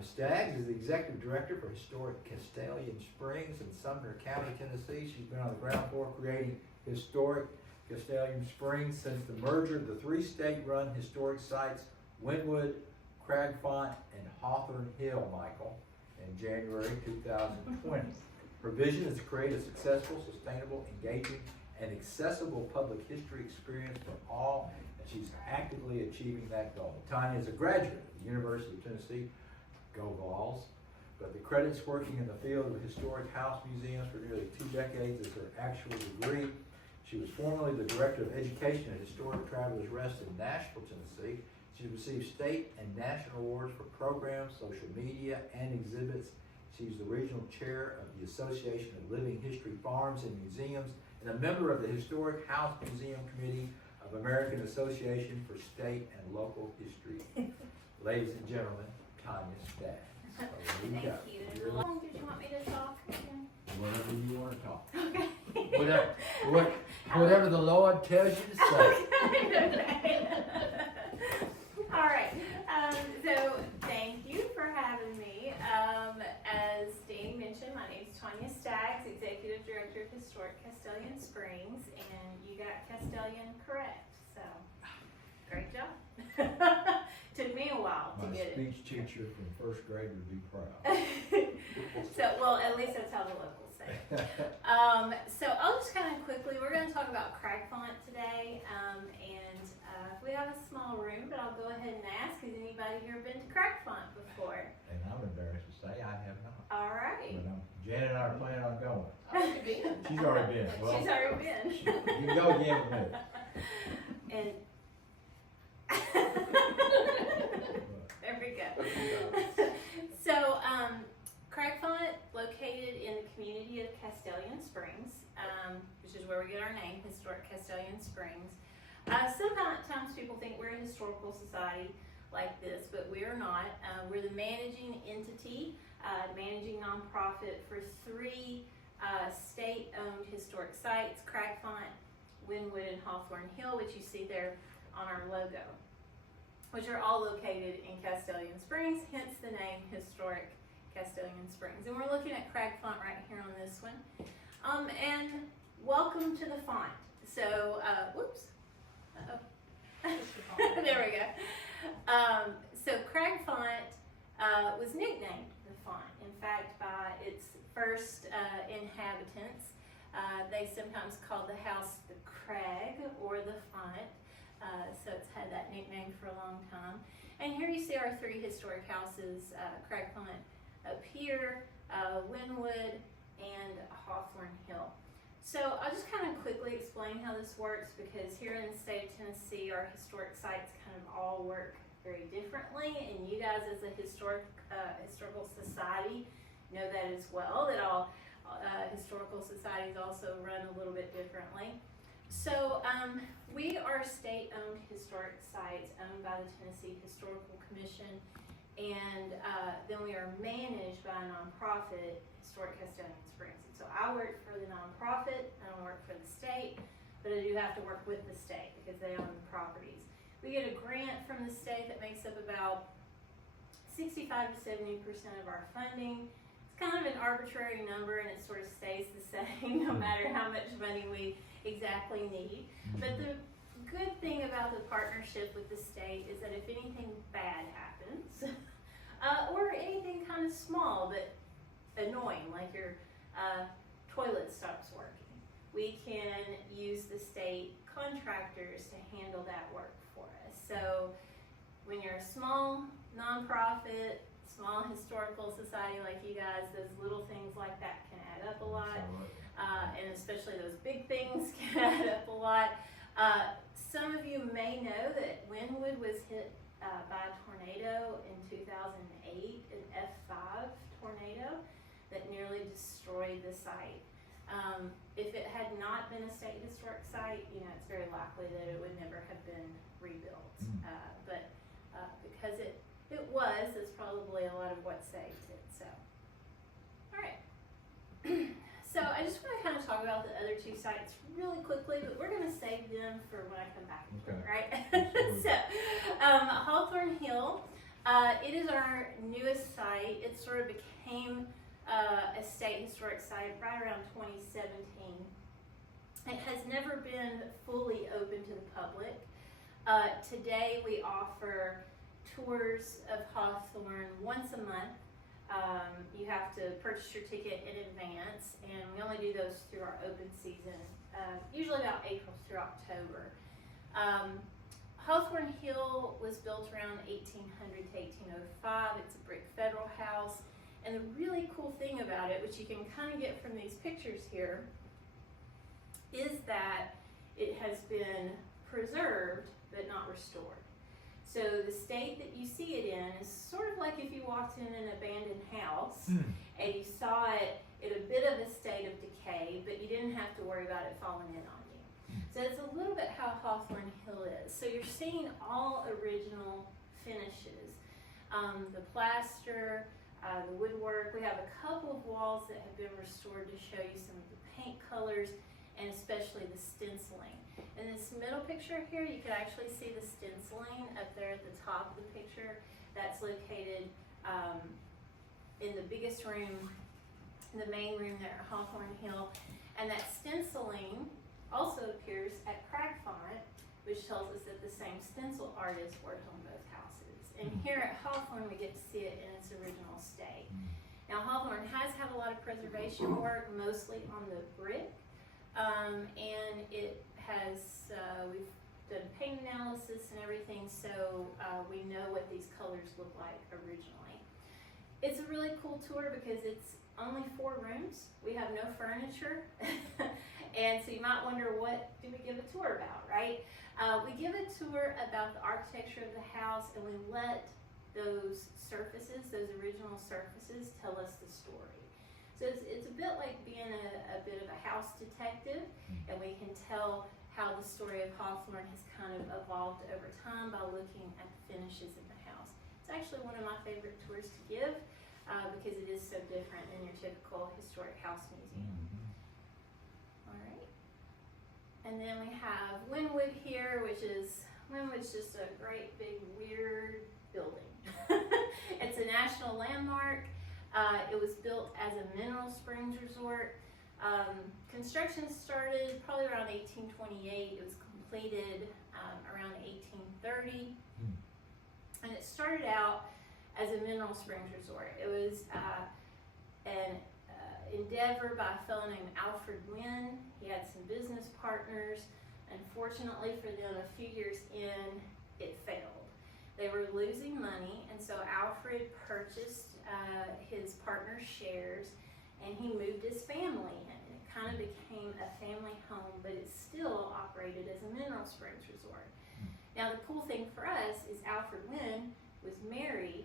Tonya Staggs is the Executive Director for Historic Castalian Springs in Sumner County, Tennessee. She's been on the ground floor creating Historic Castalian Springs since the merger of the three state-run historic sites, Wynnewood, Cragfont, and Hawthorn Hill, Michael, in January 2020. Her vision is to create a successful, sustainable, engaging, and accessible public history experience for all, and she's actively achieving that goal. Tonya is a graduate of the University of Tennessee, go Vols, but the credits working in the field of historic house museums for nearly 2 decades is her actual degree. She was formerly the Director of Education at Historic Travelers Rest in Nashville, Tennessee. She received state and national awards for programs, social media, and exhibits. She's the regional chair of the Association of Living History Farms and Museums and a member of the Historic House Museum Committee of American Association for State and Local History. Ladies and gentlemen, Tonya Staggs. Thank you. How long did you want me to talk again? Whatever you want to talk. Okay. Whatever the Lord tells you to say. Okay. All right. So thank you for having me. As Danny mentioned, my name is Tonya Staggs, Executive Director of Historic Castalian Springs, and you got Castalian correct. So great job. Took me a while to get it. My speech teacher from first grade would be proud. So, well, at least that's how the locals say it. So I'll just kind of quickly, we're going to talk about Cragfont today, and we have a small room, but I'll go ahead and ask, has anybody here been to Cragfont before? And I'm embarrassed to say I have not. All right. But Janet and I are planning on going. I've been. She's already been. Well, She's already been. You can go again with me. And there we go. So, Cragfont, located in the community of Castalian Springs, which is where we get our name, Historic Castalian Springs. Sometimes people think we're a historical society like this, but we are not. We're the managing entity, managing nonprofit for 3 state-owned historic sites, Cragfont, Wynnewood, and Hawthorn Hill, which you see there on our logo, which are all located in Castalian Springs, hence the name Historic Castalian Springs. And we're looking at Cragfont right here on this one. And welcome to the font. So, whoops. There we go. So Cragfont was nicknamed the font. In fact, by its first inhabitants, they sometimes called the house the Crag or the Font. So it's had that nickname for a long time. And here you see our 3 historic houses, Cragfont up here, Wynnewood, and Hawthorn Hill. So I'll just kind of quickly explain how this works, because here in the state of Tennessee, our historic sites kind of all work very differently, and you guys as a historical society know that as well, that all historical societies also run a little bit differently. So we are state-owned historic sites owned by the Tennessee Historical Commission, and then we are managed by a nonprofit, Historic Castalian Springs. And so I work for the nonprofit, I don't work for the state, but I do have to work with the state because they own the properties. We get a grant from the state that makes up about 65 to 70% of our funding. It's kind of an arbitrary number, and it sort of stays the same no matter how much money we exactly need. But the good thing about the partnership with the state is that if anything bad happens, or anything kind of small but annoying, like your toilet stops working, we can use the state contractors to handle that work for us. So when you're a small nonprofit, small historical society like you guys, those little things like that can add up a lot. And especially those big things can add up a lot. Some of you may know that Wynnewood was hit by a tornado in 2008, an F5 tornado that nearly destroyed the site. If it had not been a state historic site, it's very likely that it would never have been rebuilt. But because it was, that's probably a lot of what saved it. So, all right. So I just want to kind of talk about the other 2 sites really quickly, but we're going to save them for when I come back, okay. right? So Hawthorn Hill It is our newest site. It sort of became a state historic site right around 2017. It has never been fully open to the public. Today we offer tours of Hawthorn once a month. You have to purchase your ticket in advance, and we only do those through our open season, usually about April through October. Hawthorn Hill was built around 1800 to 1805. It's a brick federal house, and the really cool thing about it, which you can kind of get from these pictures here, is that it has been preserved but not restored. So the state that you see it in is sort of like if you walked in an abandoned house and you saw it in a bit of a state of decay, but you didn't have to worry about it falling in on you. So it's a little bit how Hawthorn Hill is. So you're seeing all original finishes. The plaster, the woodwork. We have a couple of walls that have been restored to show you some of the paint colors, and especially the stenciling. In this middle picture here, you can actually see the stenciling up there at the top of the picture. That's located in the biggest room, the main room there at Hawthorn Hill. And that stenciling also appears at Cragfont, which tells us that the same stencil artist worked on both houses. And here at Hawthorn, we get to see it in its original state. Now, Hawthorn has had a lot of preservation work, mostly on the brick. And it has, we've done paint analysis and everything, so we know what these colors look like originally. It's a really cool tour because it's only 4 rooms. We have no furniture. And so you might wonder, what do we give a tour about, right? We give a tour about the architecture of the house, and we let those surfaces, those original surfaces, tell us the story. So it's a bit like being a bit of a house detective, and we can tell how the story of Hawthorn has kind of evolved over time by looking at the finishes of the house. It's actually one of my favorite tours to give because it is so different than your typical historic house museum. All right. And then we have Wynnewood here, Wynnewood's just a great big weird building. It's a national landmark. It was built as a mineral springs resort. Construction started probably around 1828. It was completed around 1830. And it started out as a mineral springs resort. It was an endeavor by a fellow named Alfred Wynne. He had some business partners. Unfortunately for them, a few years in, it failed. They were losing money, and so Alfred purchased his partner's shares, and he moved his family in. It kind of became a family home, but it still operated as a mineral springs resort. Now the cool thing for us is Alfred Wynne was married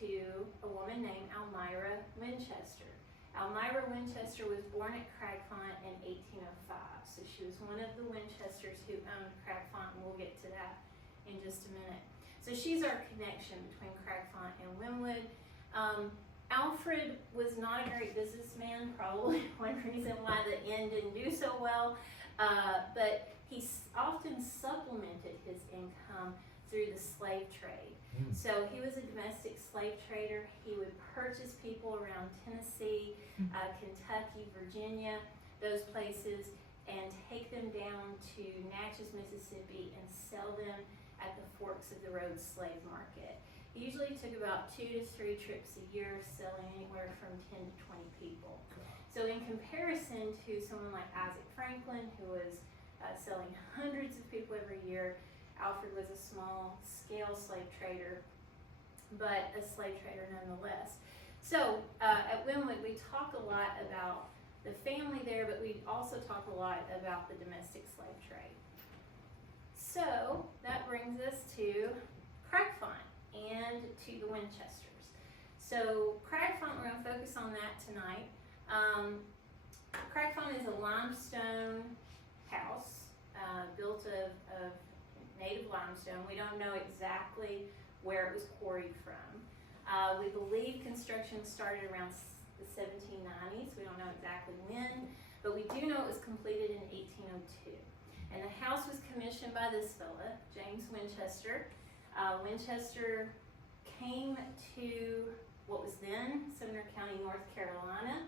to a woman named Almira Winchester. Almira Winchester was born at Cragfont in 1805, so she was one of the Winchesters who owned Cragfont, and we'll get to that in just a minute. So she's our connection between Cragfont and Wynnewood. Alfred was not a great businessman, probably one reason why the inn didn't do so well, but he often supplemented his income through the slave trade. So he was a domestic slave trader. He would purchase people around Tennessee, Kentucky, Virginia, those places, and take them down to Natchez, Mississippi, and sell them at the Forks of the Road slave market. He usually took about 2 to 3 trips a year, selling anywhere from 10 to 20 people. So in comparison to someone like Isaac Franklin, who was selling hundreds of people every year, Alfred was a small scale slave trader, but a slave trader nonetheless. So at Wynnewood, we talk a lot about the family there, but we also talk a lot about the domestic slave trade. So that brings us to Cragfont and to the Winchesters. So Cragfont, we're going to focus on that tonight. Cragfont is a limestone house built of native limestone. We don't know exactly where it was quarried from. We believe construction started around the 1790s. We don't know exactly when, but we do know it was completed in 1802. And the house was commissioned by this fella, James Winchester. Winchester came to what was then Sumner County, North Carolina,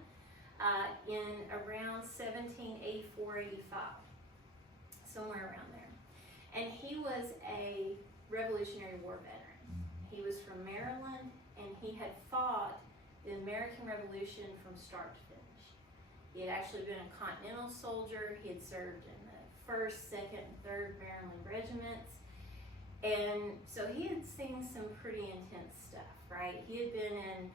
in around 1784-85, somewhere around there. And he was a Revolutionary War veteran. He was from Maryland, and he had fought the American Revolution from start to finish. He had actually been a Continental soldier. He had served in the 1st, 2nd, and 3rd Maryland regiments. And so he had seen some pretty intense stuff, right? He had been in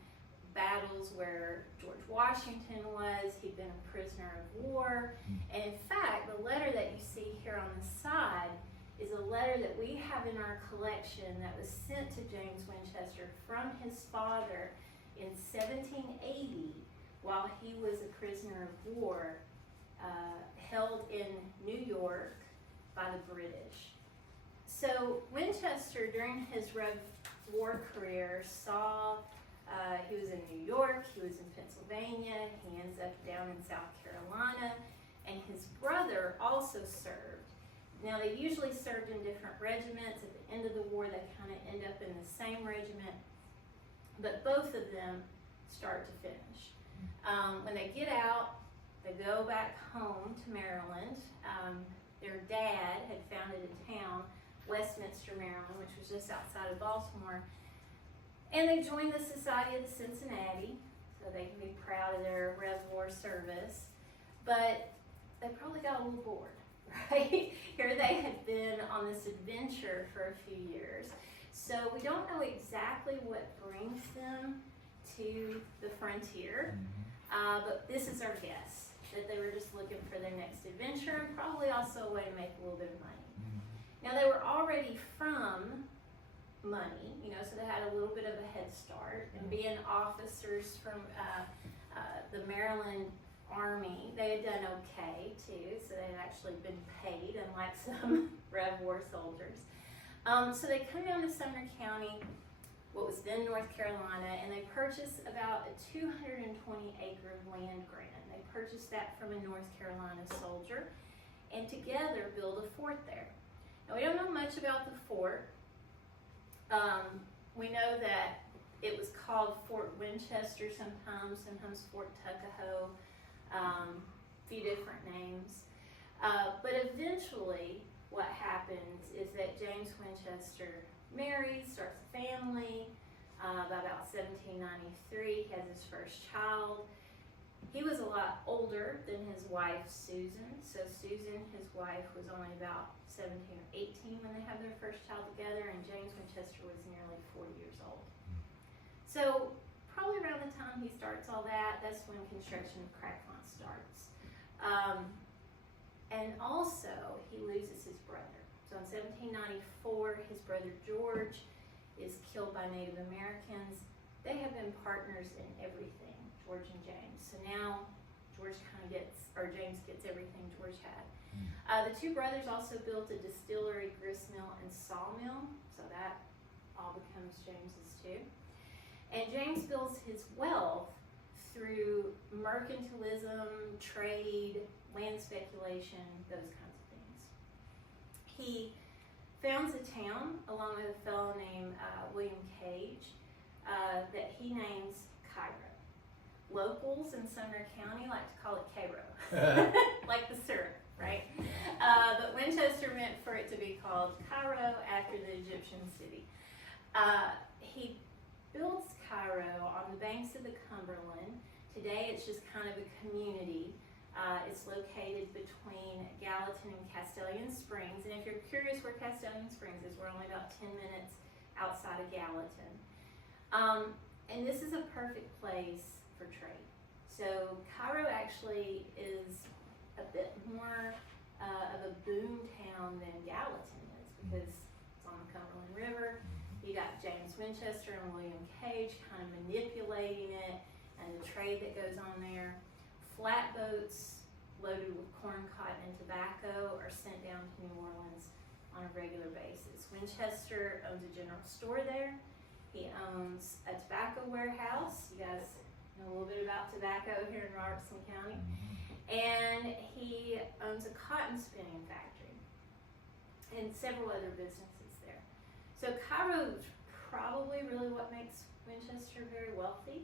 battles where George Washington was. He'd been a prisoner of war. And in fact, the letter that you see here on the side is a letter that we have in our collection that was sent to James Winchester from his father in 1780 while he was a prisoner of war held in New York by the British. So Winchester, during his Rev War career, saw he was in New York, he was in Pennsylvania, he ends up down in South Carolina, and his brother also served. Now they usually served in different regiments. At the end of the war they kind of end up in the same regiment, but both of them start to finish. When they get out, they go back home to Maryland. Their dad had founded a town, Westminster, Maryland, which was just outside of Baltimore. And they joined the Society of the Cincinnati, so they can be proud of their Rev War service. But they probably got a little bored, right? Here they had been on this adventure for a few years. So we don't know exactly what brings them to the frontier, but this is our guess, that they were just looking for their next adventure and probably also a way to make a little bit of money. Now they were already from money, so they had a little bit of a head start, and being officers from the Maryland Army, they had done okay too, so they had actually been paid, unlike some Rev War soldiers. So they come down to Sumner County, what was then North Carolina, and they purchased about a 220-acre land grant. They purchased that from a North Carolina soldier, and together build a fort there. Now we don't know much about the fort. We know that it was called Fort Winchester sometimes Fort Tuckahoe, a few different names. But eventually what happens is that James Winchester marries, starts a family. By about 1793, he has his first child. He was a lot older than his wife, Susan. So Susan, his wife, was only about 17 or 18 when they had their first child together, and James Winchester was nearly 40 years old. So probably around the time he starts all that, that's when construction of Cragfont starts. And also, he loses his brother. So in 1794, his brother George is killed by Native Americans. They have been partners in everything, George and James. So now James gets everything George had. The two brothers also built a distillery, gristmill, and sawmill. So that all becomes James's too. And James builds his wealth through mercantilism, trade, land speculation, those kinds of things. He founds a town along with a fellow named William Cage that he names Cairo. Locals in Sumner County like to call it Cairo, like the syrup, right? But Winchester meant for it to be called Cairo after the Egyptian city. He builds Cairo on the banks of the Cumberland. Today it's just kind of a community. It's located between Gallatin and Castalian Springs. And if you're curious where Castalian Springs is, we're only about 10 minutes outside of Gallatin. And this is a perfect place for trade. So Cairo actually is a bit more of a boom town than Gallatin is because it's on the Cumberland River. You got James Winchester and William Cage kind of manipulating it and the trade that goes on there. Flatboats loaded with corn, cotton, and tobacco are sent down to New Orleans on a regular basis. Winchester owns a general store there. He owns a tobacco warehouse. You guys know a little bit about tobacco here in Robertson County. And he owns a cotton spinning factory and several other businesses there. So Cairo's probably really what makes Winchester very wealthy.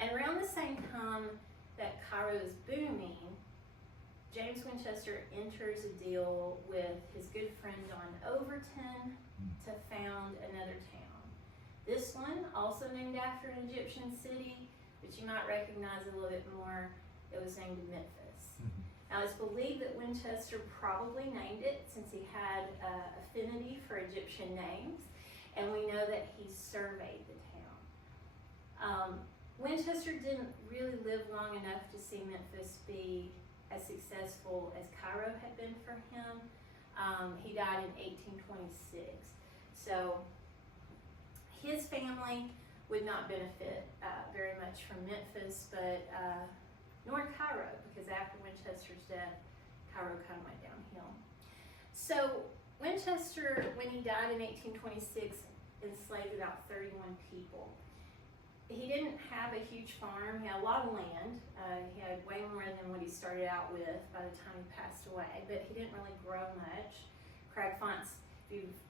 And around the same time that Cairo is booming, James Winchester enters a deal with his good friend John Overton to found another town. This one, also named after an Egyptian city, but you might recognize a little bit more, it was named Memphis. Now it's believed that Winchester probably named it since he had affinity for Egyptian names, and we know that he surveyed the town. Winchester didn't really live long enough to see Memphis be as successful as Cairo had been for him. He died in 1826. So his family would not benefit very much from Memphis, but nor Cairo, because after Winchester's death, Cairo kind of went downhill. So Winchester, when he died in 1826, enslaved about 31 people. He didn't have a huge farm. He had a lot of land. He had way more than what he started out with by the time he passed away, but he didn't really grow much. Cragfont's, if you've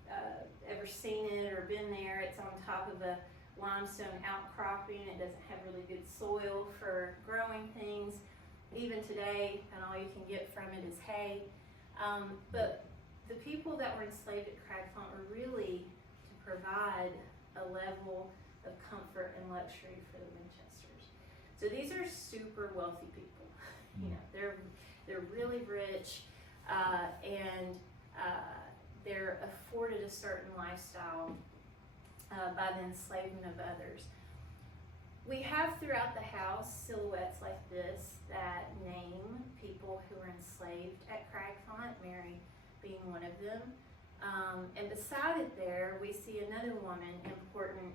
ever seen it or been there, it's on top of a limestone outcropping. It doesn't have really good soil for growing things. Even today, and all you can get from it is hay. But the people that were enslaved at Cragfont were really to provide a level of comfort and luxury for the Winchesters. So these are super wealthy people. You know, they're really rich, and they're afforded a certain lifestyle by the enslavement of others. We have throughout the house silhouettes like this that name people who were enslaved at Cragfont, Mary being one of them. And beside it there, we see another woman important,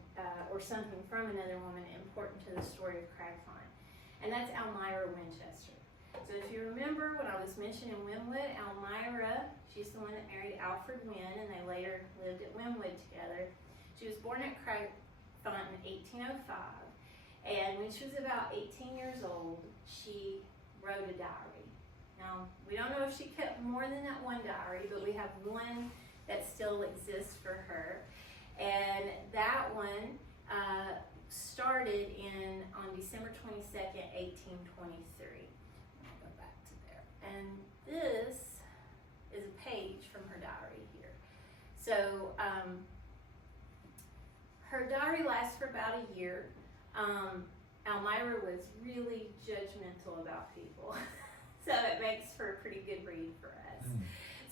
or something from another woman important to the story of Cragfont, and that's Elmira Winchester. So if you remember when I was mentioning Wynnewood, Elmira, she's the one that married Alfred Wynne, and they later lived at Wynnewood together. She was born at Cragfont in 1805, and when she was about 18 years old, she wrote a diary. Now, we don't know if she kept more than that one diary, but we have one that still exists for her, and that one started on December 22nd, 1823. I'll go back to there, and this is a page from her diary here. So her diary lasts for about a year. Elmira was really judgmental about people, so it makes for a pretty good read for us.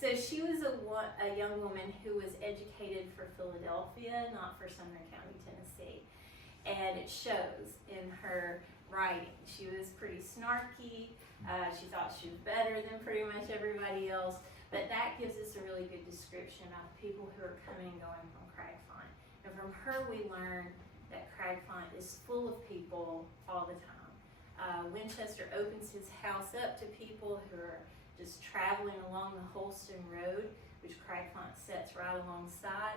So she was a young woman who was educated for Philadelphia, not for Sumner County, Tennessee. And it shows in her writing. She was pretty snarky. She thought she was better than pretty much everybody else. But that gives us a really good description of people who are coming and going from Cragfont. And from her we learn that Cragfont is full of people all the time. Winchester opens his house up to people who are just traveling along the Holston Road, which Cragfont sits right alongside,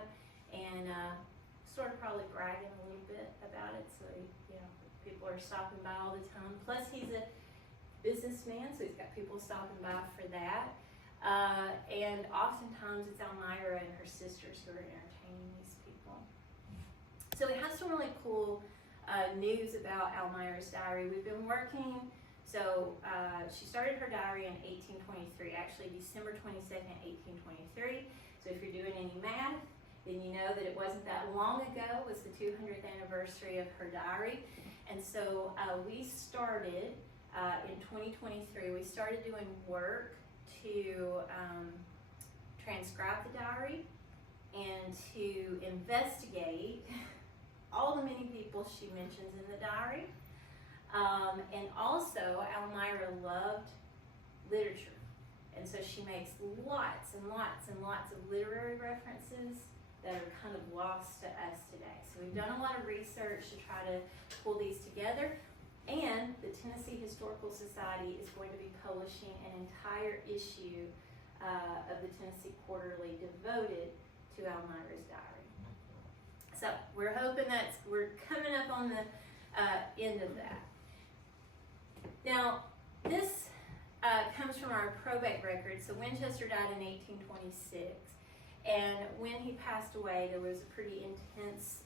and sort of probably bragging a little bit about it. So, you know, people are stopping by all the time. Plus, he's a businessman, so he's got people stopping by for that. And oftentimes it's Elmira and her sisters who are entertaining these people. So we have some really cool news about Elmira's diary. We've been working. So she started her diary in 1823, actually December 22nd, 1823. So if you're doing any math, then you know that it wasn't that long ago. It was the 200th anniversary of her diary. And so we started in 2023, we started doing work to transcribe the diary and to investigate all the many people she mentions in the diary. And also, Elmira loved literature, and so she makes lots and lots and lots of literary references that are kind of lost to us today. So we've done a lot of research to try to pull these together, and the Tennessee Historical Society is going to be publishing an entire issue of the Tennessee Quarterly devoted to Elmira's diary. So we're hoping we're coming up on the end of that. Now, this comes from our probate record. So Winchester died in 1826, And when he passed away, there was a pretty intense